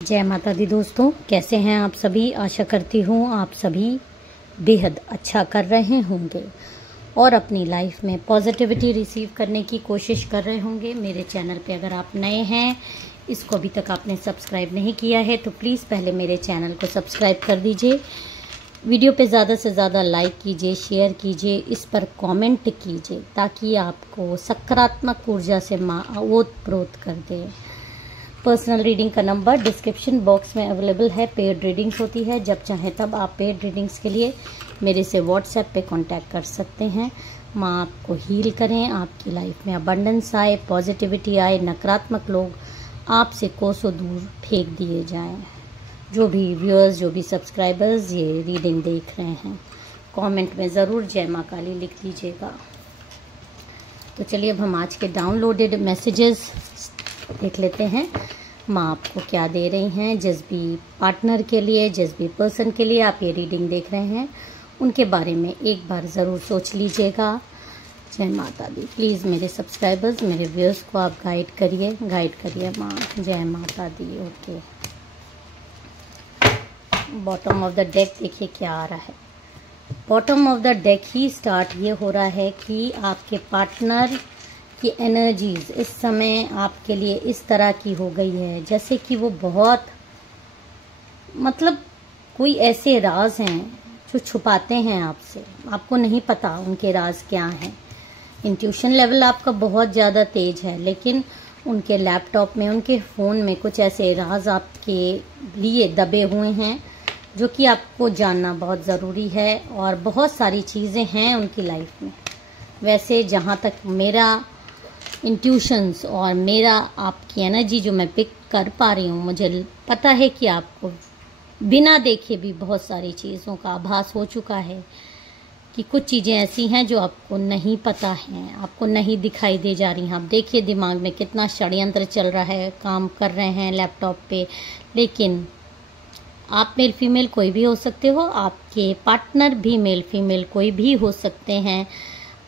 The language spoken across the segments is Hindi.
जय माता दी दोस्तों, कैसे हैं आप सभी। आशा करती हूँ आप सभी बेहद अच्छा कर रहे होंगे और अपनी लाइफ में पॉजिटिविटी रिसीव करने की कोशिश कर रहे होंगे। मेरे चैनल पे अगर आप नए हैं, इसको अभी तक आपने सब्सक्राइब नहीं किया है तो प्लीज़ पहले मेरे चैनल को सब्सक्राइब कर दीजिए। वीडियो पे ज़्यादा से ज़्यादा लाइक कीजिए, शेयर कीजिए, इस पर कमेंट कीजिए ताकि आपको सकारात्मक ऊर्जा से ओत-प्रोत कर दे। पर्सनल रीडिंग का नंबर डिस्क्रिप्शन बॉक्स में अवेलेबल है। पेड रीडिंग्स होती है, जब चाहें तब आप पेड रीडिंग्स के लिए मेरे से व्हाट्सएप पे कांटेक्ट कर सकते हैं। माँ आपको हील करें, आपकी लाइफ में अबंडेंस आए, पॉजिटिविटी आए, नकारात्मक लोग आपसे कोसों दूर फेंक दिए जाएं। जो भी व्यूअर्स, जो भी सब्सक्राइबर्स ये रीडिंग देख रहे हैं, कमेंट में ज़रूर जय माँ काली लिख दीजिएगा। तो चलिए अब हम आज के डाउनलोडेड मैसेजेस देख लेते हैं। माँ आपको क्या दे रही हैं, जिस भी पार्टनर के लिए, जिस भी पर्सन के लिए आप ये रीडिंग देख रहे हैं, उनके बारे में एक बार ज़रूर सोच लीजिएगा। जय माता दी। प्लीज़ मेरे सब्सक्राइबर्स, मेरे व्यूअर्स को आप गाइड करिए माँ। जय माता दी। Okay, bottom of the deck देखिए क्या आ रहा है। बॉटम ऑफ द डेक ही स्टार्ट ये हो रहा है कि आपके पार्टनर की एनर्जीज इस समय आपके लिए इस तरह की हो गई है जैसे कि वो बहुत कोई ऐसे राज हैं जो छुपाते हैं आपसे, आपको नहीं पता उनके राज क्या हैं। इंट्यूशन लेवल आपका बहुत ज़्यादा तेज है, लेकिन उनके लैपटॉप में, उनके फ़ोन में कुछ ऐसे राज आपके लिए दबे हुए हैं जो कि आपको जानना बहुत ज़रूरी है। और बहुत सारी चीज़ें हैं उनकी लाइफ में। वैसे जहाँ तक मेरा इंट्यूशंस और मेरा आपकी एनर्जी जो मैं पिक कर पा रही हूँ, मुझे पता है कि आपको बिना देखे भी बहुत सारी चीज़ों का आभास हो चुका है कि कुछ चीज़ें ऐसी हैं जो आपको नहीं पता हैं, आपको नहीं दिखाई दे जा रही हैं। आप देखिए दिमाग में कितना षड्यंत्र चल रहा है, काम कर रहे हैं लैपटॉप पे, लेकिन आप मेल फीमेल कोई भी हो सकते हो, आपके पार्टनर भी मेल फीमेल कोई भी हो सकते हैं।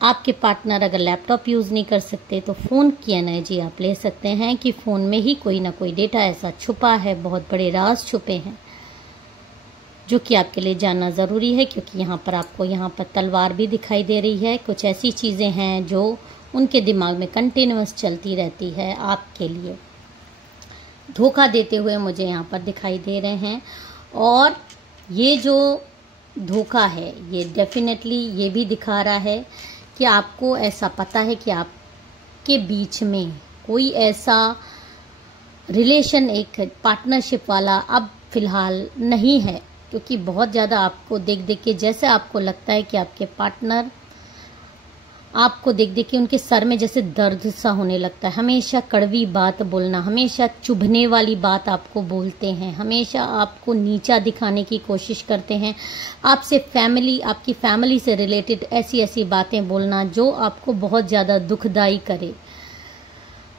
आपके पार्टनर अगर लैपटॉप यूज़ नहीं कर सकते तो फ़ोन की एनर्जी आप ले सकते हैं कि फ़ोन में ही कोई ना कोई डेटा ऐसा छुपा है, बहुत बड़े राज छुपे हैं जो कि आपके लिए जानना ज़रूरी है। क्योंकि यहाँ पर तलवार भी दिखाई दे रही है। कुछ ऐसी चीज़ें हैं जो उनके दिमाग में कंटिन्यूअस चलती रहती है, आपके लिए धोखा देते हुए मुझे यहाँ पर दिखाई दे रहे हैं। और ये जो धोखा है ये डेफिनेटली ये भी दिखा रहा है कि आपको ऐसा पता है कि आपके बीच में कोई ऐसा रिलेशन, एक पार्टनरशिप वाला अब फिलहाल नहीं है। क्योंकि बहुत ज़्यादा आपको देख देख के जैसे आपको लगता है कि आपके पार्टनर आपको देख देख के उनके सर में जैसे दर्द सा होने लगता है। हमेशा कड़वी बात बोलना, हमेशा चुभने वाली बात आपको बोलते हैं, हमेशा आपको नीचा दिखाने की कोशिश करते हैं। आपसे आपकी फैमिली से रिलेटेड ऐसी ऐसी बातें बोलना जो आपको बहुत ज़्यादा दुखदाई करे।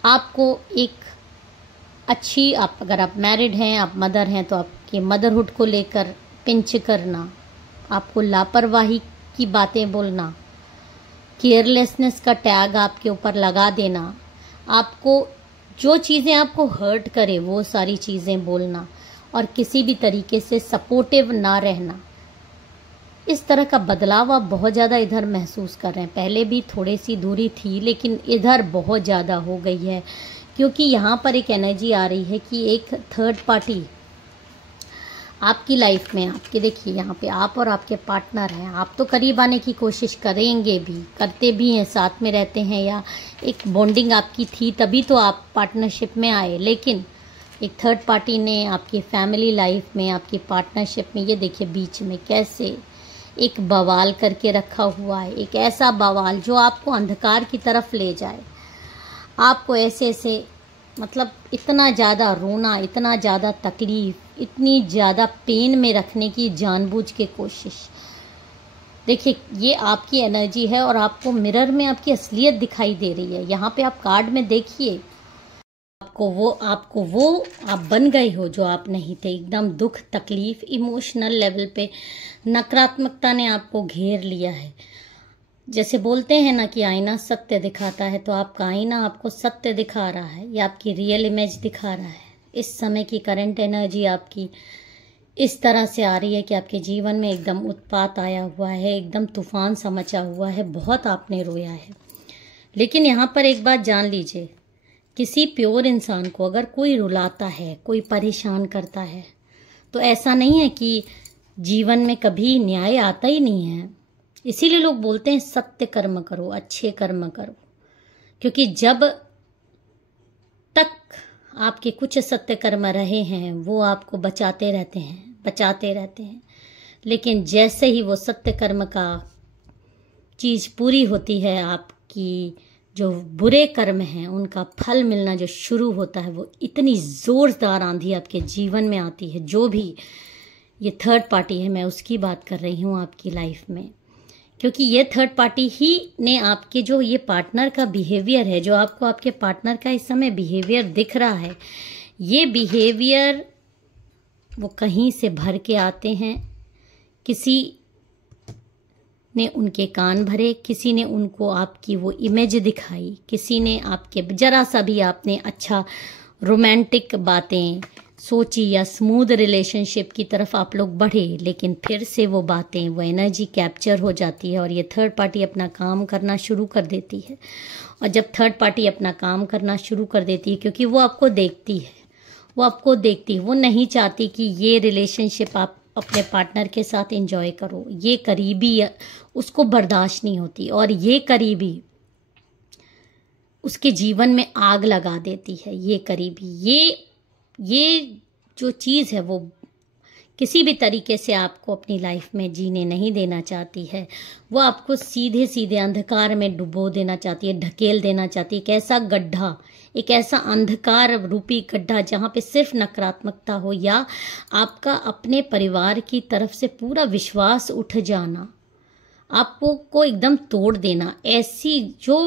आपको एक अच्छी, अगर आप मैरिड हैं, आप मदर हैं, तो आपके मदरहुड को लेकर पिंच करना, आपको लापरवाही की बातें बोलना, केयरलेसनेस का टैग आपके ऊपर लगा देना, आपको जो चीज़ें आपको हर्ट करे वो सारी चीज़ें बोलना और किसी भी तरीके से सपोर्टिव ना रहना। इस तरह का बदलाव आप बहुत ज़्यादा इधर महसूस कर रहे हैं। पहले भी थोड़ी सी दूरी थी, लेकिन इधर बहुत ज़्यादा हो गई है। क्योंकि यहाँ पर एक एनर्जी आ रही है कि एक थर्ड पार्टी आपकी लाइफ में, आपके देखिए यहाँ पे आप और आपके पार्टनर हैं। आप तो करीब आने की कोशिश करेंगे भी, करते भी हैं, साथ में रहते हैं, या एक बॉन्डिंग आपकी थी तभी तो आप पार्टनरशिप में आए। लेकिन एक थर्ड पार्टी ने आपकी फैमिली लाइफ में, आपकी पार्टनरशिप में, ये देखिए बीच में कैसे एक बवाल करके रखा हुआ है। एक ऐसा बवाल जो आपको अंधकार की तरफ ले जाए, आपको ऐसे इतना ज़्यादा रोना, इतना ज़्यादा तकलीफ, इतनी ज़्यादा पेन में रखने की जानबूझ के कोशिश। देखिए ये आपकी एनर्जी है और आपको मिरर में आपकी असलियत दिखाई दे रही है। यहाँ पे आप कार्ड में देखिए, आपको वो आप बन गए हो जो आप नहीं थे। एकदम दुख, तकलीफ, इमोशनल लेवल पे नकारात्मकता ने आपको घेर लिया है। जैसे बोलते हैं ना कि आईना सत्य दिखाता है, तो आपका आईना आपको सत्य दिखा रहा है, ये आपकी रियल इमेज दिखा रहा है। इस समय की करंट एनर्जी आपकी इस तरह से आ रही है कि आपके जीवन में एकदम उत्पात आया हुआ है, एकदम तूफान सा मचा हुआ है, बहुत आपने रोया है। लेकिन यहाँ पर एक बात जान लीजिए, किसी प्योर इंसान को अगर कोई रुलाता है, कोई परेशान करता है, तो ऐसा नहीं है कि जीवन में कभी न्याय आता ही नहीं है। इसीलिए लोग बोलते हैं सत्य कर्म करो, अच्छे कर्म करो, क्योंकि जब तक आपके कुछ सत्य कर्म रहे हैं वो आपको बचाते रहते हैं। लेकिन जैसे ही वो सत्य कर्म का चीज पूरी होती है, आपकी जो बुरे कर्म हैं उनका फल मिलना जो शुरू होता है, वो इतनी जोरदार आंधी आपके जीवन में आती है। जो भी ये थर्ड पार्टी है, मैं उसकी बात कर रही हूँ आपकी लाइफ में, क्योंकि ये थर्ड पार्टी ही ने आपके जो ये पार्टनर का बिहेवियर है, जो आपको आपके पार्टनर का इस समय बिहेवियर दिख रहा है, ये बिहेवियर वो कहीं से भर के आते हैं। किसी ने उनके कान भरे, किसी ने उनको आपकी वो इमेज दिखाई, किसी ने आपके जरा सा भी आपने अच्छा रोमांटिक बातें सोची या स्मूथ रिलेशनशिप की तरफ आप लोग बढ़े, लेकिन फिर से वो बातें, वो एनर्जी कैप्चर हो जाती है और ये थर्ड पार्टी अपना काम करना शुरू कर देती है। और जब थर्ड पार्टी अपना काम करना शुरू कर देती है, क्योंकि वो आपको देखती है, वो नहीं चाहती कि ये रिलेशनशिप आप अपने पार्टनर के साथ एंजॉय करो। ये करीबी उसको बर्दाश्त नहीं होती और ये करीबी उसके जीवन में आग लगा देती है। ये करीबी ये जो चीज़ है वो किसी भी तरीके से आपको अपनी लाइफ में जीने नहीं देना चाहती है। वो आपको सीधे सीधे अंधकार में डुबो देना चाहती है, ढकेल देना चाहती है। एक ऐसा गड्ढा, एक ऐसा अंधकार रूपी गड्ढा जहाँ पे सिर्फ नकारात्मकता हो, या आपका अपने परिवार की तरफ से पूरा विश्वास उठ जाना, आपको को एकदम तोड़ देना। ऐसी जो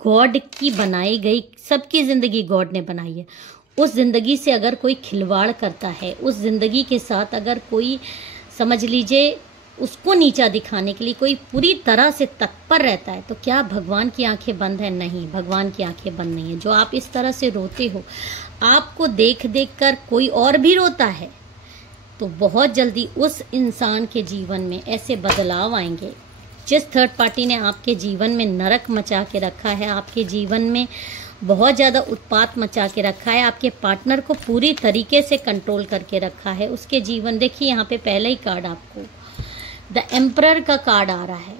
गॉड की बनाई गई, सबकी जिंदगी गॉड ने बनाई है, उस जिंदगी से अगर कोई खिलवाड़ करता है, उस जिंदगी के साथ अगर कोई, समझ लीजिए, उसको नीचा दिखाने के लिए कोई पूरी तरह से तत्पर रहता है, तो क्या भगवान की आंखें बंद है? नहीं, भगवान की आंखें बंद नहीं है। जो आप इस तरह से रोते हो, आपको देख देख कर कोई और भी रोता है, तो बहुत जल्दी उस इंसान के जीवन में ऐसे बदलाव आएंगे। जिस थर्ड पार्टी ने आपके जीवन में नरक मचा के रखा है, आपके जीवन में बहुत ज़्यादा उत्पात मचा के रखा है, आपके पार्टनर को पूरी तरीके से कंट्रोल करके रखा है, उसके जीवन, देखिए यहाँ पे पहले ही कार्ड आपको द एम्परर का कार्ड आ रहा है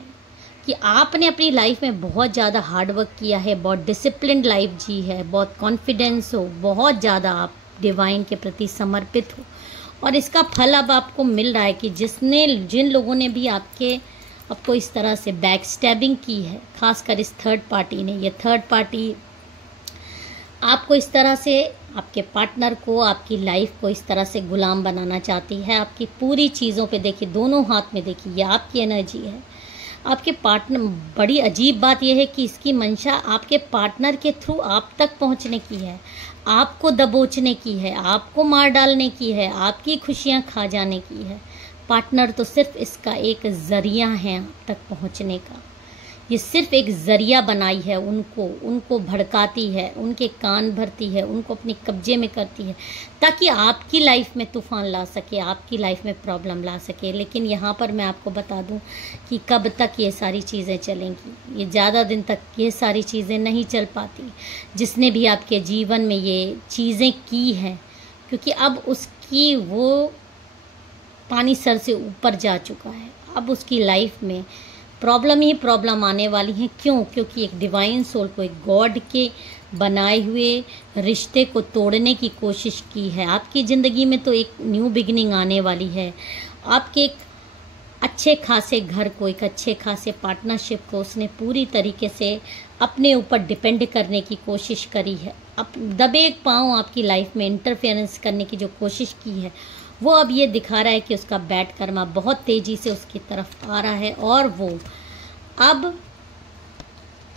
कि आपने अपनी लाइफ में बहुत ज़्यादा हार्डवर्क किया है, बहुत डिसिप्लिन्ड लाइफ जी है, बहुत कॉन्फिडेंस हो, बहुत ज़्यादा आप डिवाइन के प्रति समर्पित हो, और इसका फल अब आपको मिल रहा है कि जिन लोगों ने भी आपको इस तरह से बैक स्टैबिंग की है, खासकर इस थर्ड पार्टी ने, ये थर्ड पार्टी आपको इस तरह से, आपके पार्टनर को, आपकी लाइफ को इस तरह से गुलाम बनाना चाहती है। आपकी पूरी चीज़ों पे देखिए, दोनों हाथ में देखिए, ये आपकी एनर्जी है। आपके पार्टनर, बड़ी अजीब बात यह है कि इसकी मंशा आपके पार्टनर के थ्रू आप तक पहुंचने की है, आपको दबोचने की है, आपको मार डालने की है, आपकी खुशियां खा जाने की है। पार्टनर तो सिर्फ इसका एक जरिया है आप तक पहुंचने का। ये सिर्फ एक जरिया बनाई है, उनको भड़काती है, उनके कान भरती है, उनको अपने कब्जे में करती है, ताकि आपकी लाइफ में तूफान ला सके, आपकी लाइफ में प्रॉब्लम ला सके। लेकिन यहाँ पर मैं आपको बता दूं कि कब तक ये सारी चीज़ें चलेंगी, ये ज़्यादा दिन तक ये सारी चीज़ें नहीं चल पाती। जिसने भी आपके जीवन में ये चीज़ें की हैं, क्योंकि अब उसकी वो पानी सर से ऊपर जा चुका है, अब उसकी लाइफ में प्रॉब्लम ही प्रॉब्लम आने वाली है। क्यों? क्योंकि एक डिवाइन सोल को, एक गॉड के बनाए हुए रिश्ते को तोड़ने की कोशिश की है। आपकी ज़िंदगी में तो एक न्यू बिगिनिंग आने वाली है। आपके एक अच्छे खासे घर को, एक अच्छे खासे पार्टनरशिप को उसने पूरी तरीके से अपने ऊपर डिपेंड करने की कोशिश करी है। अब दबे पाँव आपकी लाइफ में इंटरफेरेंस करने की जो कोशिश की है, वो अब ये दिखा रहा है कि उसका बैड कर्मा बहुत तेजी से उसकी तरफ आ रहा है, और वो अब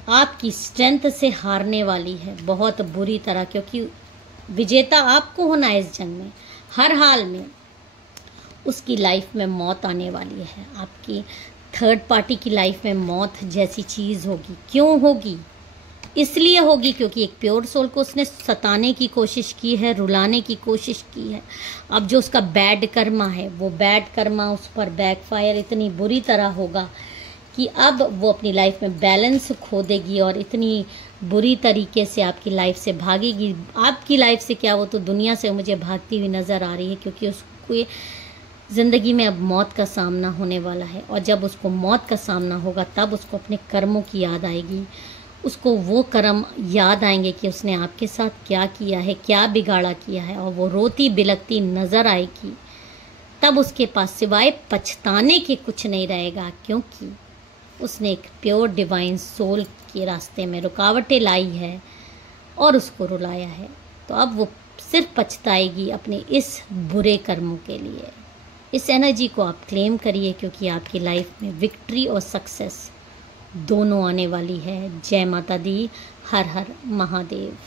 आपकी स्ट्रेंथ से हारने वाली है बहुत बुरी तरह, क्योंकि विजेता आपको होना है इस जंग में। हर हाल में उसकी लाइफ में मौत आने वाली है। आपकी थर्ड पार्टी की लाइफ में मौत जैसी चीज़ होगी। क्यों होगी? इसलिए होगी क्योंकि एक प्योर सोल को उसने सताने की कोशिश की है, रुलाने की कोशिश की है। अब जो उसका बैड कर्मा है, वो बैड कर्मा उस पर बैकफायर इतनी बुरी तरह होगा कि अब वो अपनी लाइफ में बैलेंस खो देगी और इतनी बुरी तरीके से आपकी लाइफ से भागेगी। आपकी लाइफ से क्या, वो तो दुनिया से मुझे भागती हुई नज़र आ रही है, क्योंकि उसको ज़िंदगी में अब मौत का सामना होने वाला है। और जब उसको मौत का सामना होगा तब उसको अपने कर्मों की याद आएगी, उसको वो कर्म याद आएंगे कि उसने आपके साथ क्या किया है, क्या बिगाड़ा किया है, और वो रोती बिलखती नज़र आएगी। तब उसके पास सिवाय पछताने के कुछ नहीं रहेगा, क्योंकि उसने एक प्योर डिवाइन सोल के रास्ते में रुकावटें लाई है और उसको रुलाया है। तो अब वो सिर्फ पछताएगी अपने इस बुरे कर्मों के लिए। इस एनर्जी को आप क्लेम करिए, क्योंकि आपकी लाइफ में विक्ट्री और सक्सेस दोनों आने वाली है। जय माता दी, हर हर महादेव।